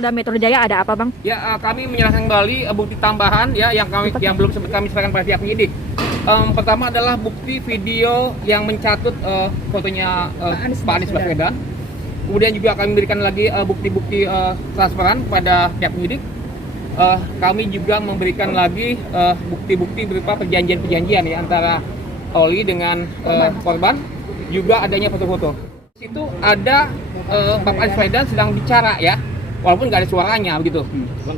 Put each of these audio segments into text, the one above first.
Polda Metro Jaya ada apa, Bang? Ya, kami menyerahkan kembali bukti tambahan ya yang belum sempat kami serahkan pada pihak penyidik. Pertama adalah bukti video yang mencatut fotonya Pak Anies Baswedan. Kemudian juga kami memberikan lagi bukti-bukti transparan pada pihak penyidik. Kami juga memberikan lagi bukti-bukti berupa perjanjian-perjanjian ya antara Oli dengan korban, juga adanya foto-foto. Itu ada Bapak Anies Baswedan sedang bicara ya, walaupun nggak ada suaranya begitu.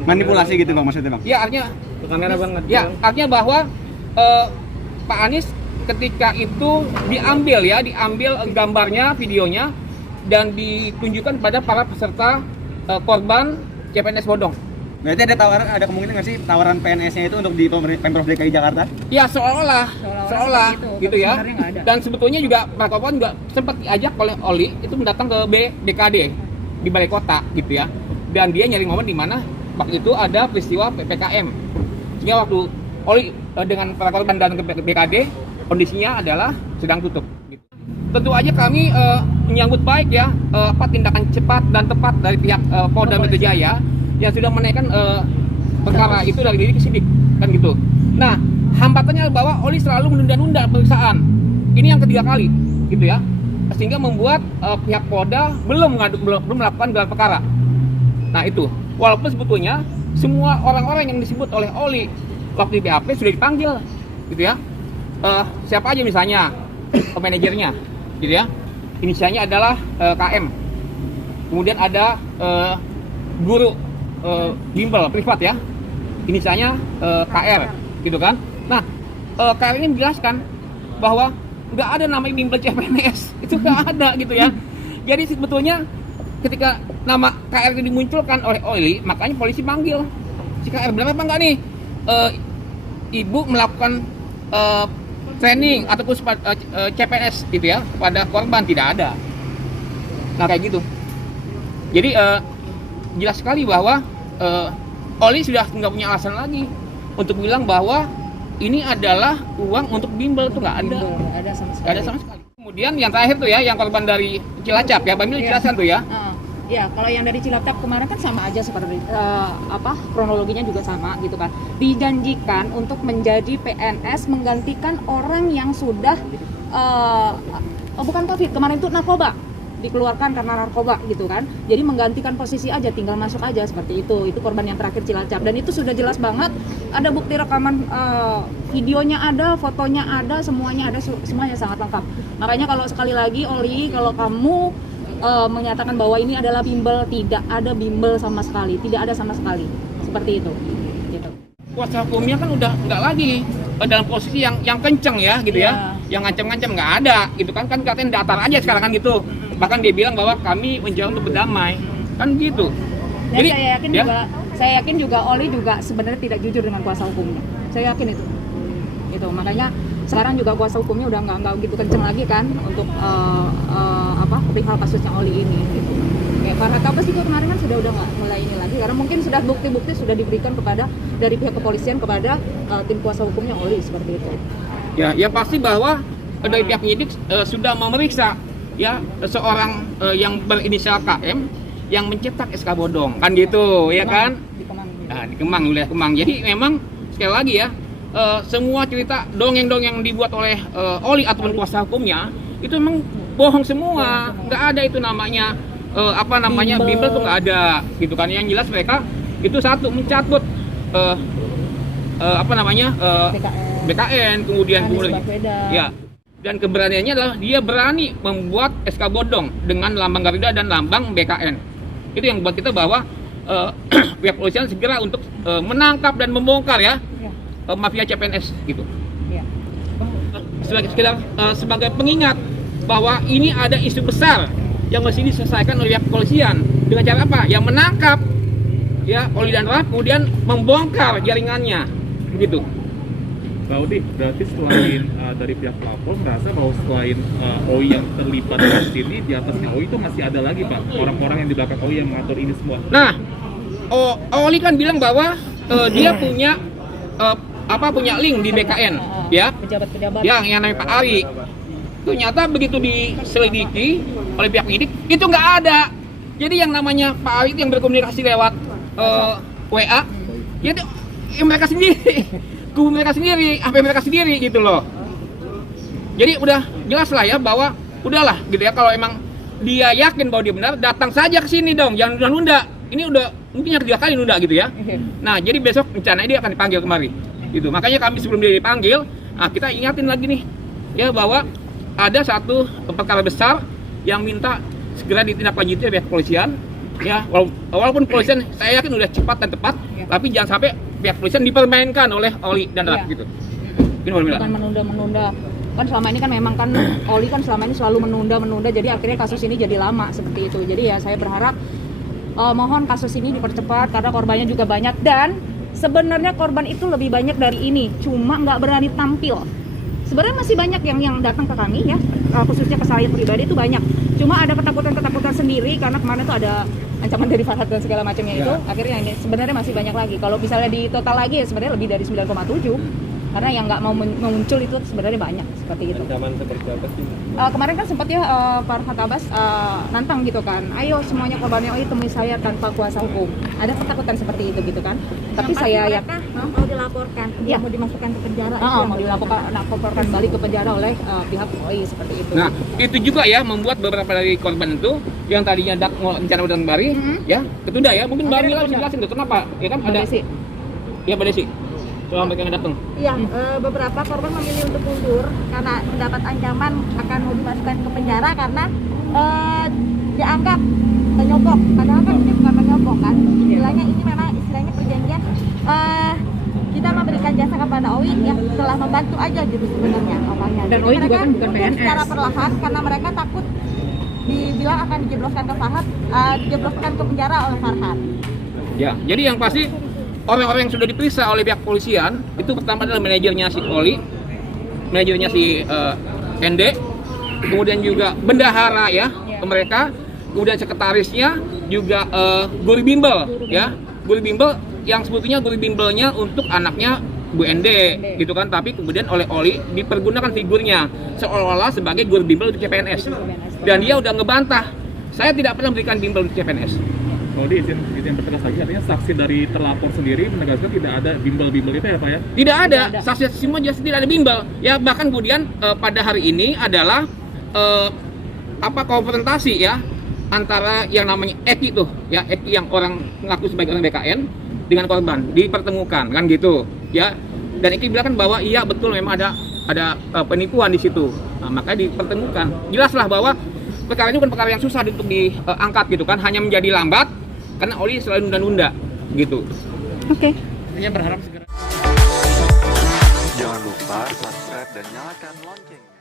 Manipulasi gitu Bang maksudnya Bang? Ya artinya kamera banget. Ya artinya bahwa Pak Anies ketika itu diambil gambarnya, videonya dan ditunjukkan pada para peserta korban CPNS bodong. Berarti ada kemungkinan nggak sih tawaran PNS-nya itu untuk di Pemprov DKI Jakarta? Ya seolah gitu ya. Dan sebetulnya juga para korban juga sempat diajak oleh Oli itu mendatang ke BKD di balai kota gitu ya. Dan dia nyari momen di mana waktu itu ada peristiwa PPKM. Sehingga waktu Oli dengan para korban datang ke BKD, kondisinya adalah sedang tutup. Gitu. Tentu aja kami menyambut baik ya tindakan cepat dan tepat dari pihak Polda Metro Jaya yang sudah menaikkan perkara itu dari diri ke sidik kan gitu. Nah, hambatannya bahwa Oli selalu menunda-nunda pemeriksaan. Ini yang ketiga kali gitu ya. Sehingga membuat pihak Polda belum melakukan gelar perkara. Nah, itu. Walaupun sebetulnya semua orang-orang yang disebut oleh Oli waktu di BAP sudah dipanggil gitu ya. Siapa aja misalnya manajernya gitu ya. Inisialnya adalah KM. Kemudian ada guru bimbel privat ya, inisialnya KR gitu kan. Nah, KR ini menjelaskan bahwa nggak ada namanya bimbel CPNS, itu nggak ada gitu ya. Jadi sebetulnya ketika nama KR itu dimunculkan oleh Oli, makanya polisi panggil si KR, benar apa nggak nih ibu melakukan training ataupun CPNS gitu ya pada korban. Tidak ada. Nah kayak gitu. Jadi jelas sekali bahwa Oli sudah nggak punya alasan lagi untuk bilang bahwa ini adalah uang untuk bimbel. Itu nggak ada. Nggak ada sama sekali. Kemudian yang terakhir tuh ya, yang korban dari Cilacap ya, Bang Mil jelaskan tuh ya. Ya, kalau yang dari Cilacap kemarin kan sama aja seperti kronologinya juga sama gitu kan. Dijanjikan untuk menjadi PNS menggantikan orang yang sudah bukan COVID, kemarin itu narkoba, dikeluarkan karena narkoba gitu kan. Jadi menggantikan posisi aja, tinggal masuk aja seperti itu. Itu korban yang terakhir Cilacap dan itu sudah jelas banget. Ada bukti rekaman videonya ada, fotonya ada, semuanya ada, semuanya sangat lengkap. Makanya kalau sekali lagi Oli, kalau kamu menyatakan bahwa ini adalah bimbel, tidak ada bimbel sama sekali, tidak ada sama sekali, seperti itu. Gitu. Kuasa hukumnya kan udah nggak lagi dalam posisi yang kenceng ya gitu ya, yang ngancam-ngancam nggak ada gitu kan katanya datar aja sekarang kan gitu. Bahkan dia bilang bahwa kami mencoba untuk berdamai kan gitu. Dan jadi saya yakin juga Oli juga sebenarnya tidak jujur dengan kuasa hukumnya. Saya yakin itu. Gitu. Makanya sekarang juga kuasa hukumnya udah nggak begitu kenceng lagi kan untuk perihal kasusnya Oli ini gitu. Ya, para Kapolres juga kemarin kan sudah nggak mulai ini lagi karena mungkin sudah bukti-bukti sudah diberikan kepada dari pihak kepolisian kepada tim kuasa hukumnya Oli seperti itu. Ya pasti bahwa dari pihak penyidik sudah memeriksa ya seorang yang berinisial KM yang mencetak SK bodong kan gitu ya kan. Di Kemang, Kemang. Jadi memang sekali lagi ya semua cerita dongeng-dongeng dibuat oleh Oli ataupun kuasa hukumnya itu memang bohong semua, nggak ada itu namanya bimbel tuh nggak ada gitu kan. Yang jelas mereka itu satu mencatut BKN kemudian ya, dan keberaniannya adalah dia berani membuat SK bodong dengan lambang Garuda dan lambang BKN. Itu yang membuat kita bahwa pihak kepolisian segera untuk menangkap dan membongkar ya mafia CPNS gitu. Sebagai pengingat bahwa ini ada isu besar yang mesti diselesaikan oleh pihak kepolisian dengan cara apa? Yang menangkap ya Oli dan Raf, kemudian membongkar jaringannya begitu. Pak Udi, berarti selain dari pihak pelapor merasa bahwa selain OI yang terlibat di sini, di atasnya OI itu masih ada lagi Pak, orang-orang yang di belakang OI yang mengatur ini semua. Nah, Oli kan bilang bahwa dia punya punya link di BKN ya, pejabat-pejabat yang namanya Pak Ari. Ternyata begitu diselidiki oleh pihak penyidik itu nggak ada Jadi yang namanya Pak Awi itu yang berkomunikasi lewat WA, ya itu mereka sendiri, kubu mereka sendiri, apa mereka sendiri gitu loh. Jadi udah jelas lah ya bahwa udahlah gitu ya, kalau emang dia yakin bahwa dia benar, datang saja ke sini dong, jangan nunda-nunda. Ini udah mungkin yang 3 kali nunda gitu ya. Nah, jadi besok rencananya dia akan dipanggil kemari. Gitu. Makanya kami sebelum dia dipanggil, kita ingatin lagi nih ya bahwa ada satu perkara besar yang minta segera ditindaklanjuti oleh pihak kepolisian. Ya, walaupun kepolisian saya yakin udah cepat dan tepat, tapi jangan sampai pihak kepolisian dipermainkan oleh Oli dan Rat gitu. Bukan menunda-menunda. Kan selama ini kan memang kan Oli kan selama ini selalu menunda, jadi akhirnya kasus ini jadi lama seperti itu. Jadi ya saya berharap mohon kasus ini dipercepat karena korbannya juga banyak, dan sebenarnya korban itu lebih banyak dari ini, cuma nggak berani tampil. Sebenarnya masih banyak yang datang ke kami ya, khususnya ke saya pribadi itu banyak. Cuma ada ketakutan sendiri karena kemarin tuh ada ancaman dari Farhad dan segala macamnya itu. Akhirnya ini sebenarnya masih banyak lagi. Kalau misalnya di total lagi ya sebenarnya lebih dari 9,7. Karena yang nggak mau muncul itu sebenarnya banyak seperti itu. Ancaman seperti apa sih? Kemarin kan sempat ya Farhad Abbas nantang gitu kan, ayo semuanya korbannya temui saya tanpa kuasa hukum. Ada ketakutan seperti itu gitu kan. Tapi saya ya mau dilaporkan, ya, mau dimasukkan ke penjara. mau dilaporkan balik ke penjara oleh pihak polisi seperti itu. Nah, itu juga ya membuat beberapa dari korban itu yang tadinya rencana datang kembali ya ketunda ya. Mungkin Mbak Mila bisa jelasin tuh kenapa? Ya kan ada Desi. Ya Mbak Desi. Soal mereka yang datang. Iya, beberapa korban memilih untuk mundur karena mendapat ancaman akan mau dimasukkan ke penjara karena dianggap menyogok. Padahal kan ini bukan menyogok kan. Istilahnya ini memang perjanjian kita memberikan jasa kepada Owi yang telah membantu aja gitu sebenarnya awalnya. Dan Jadi Owi juga mereka kan bukan mundur PNS. secara perlahan karena mereka takut dibilang akan dijebloskan ke Farhad, dijebloskan ke penjara oleh Farhad. Ya, jadi yang pasti orang-orang yang sudah diperiksa oleh pihak kepolisian itu pertama adalah manajernya si Oli, manajernya si ND, kemudian juga bendahara ya mereka, kemudian sekretarisnya juga guru bimbel ya, guru bimbel yang sebetulnya guru bimbelnya untuk anaknya Bu ND gitu kan, tapi kemudian oleh Oli dipergunakan figurnya seolah-olah sebagai guru bimbel untuk CPNS, dan dia udah ngebantah, saya tidak pernah memberikan bimbel untuk CPNS. Kalau izin pertegas lagi, artinya saksi dari terlapor sendiri menegaskan tidak ada bimbel-bimbel itu ya Pak ya? Tidak ada, saksi semua jelas tidak ada bimbel. Ya bahkan kemudian pada hari ini adalah konfrontasi ya antara yang namanya Eki tuh ya, Eki yang orang mengaku sebagai orang BKN dengan korban dipertemukan kan gitu ya. Dan Eki bilang kan bahwa iya betul memang ada penipuan di situ. Nah, makanya dipertemukan. Jelaslah bahwa perkara ini bukan perkara yang susah untuk diangkat gitu kan, hanya menjadi lambat karena Oli selalu nunda-nunda gitu. Oke. Hanya berharap segera. Jangan lupa subscribe dan nyalakan lonceng.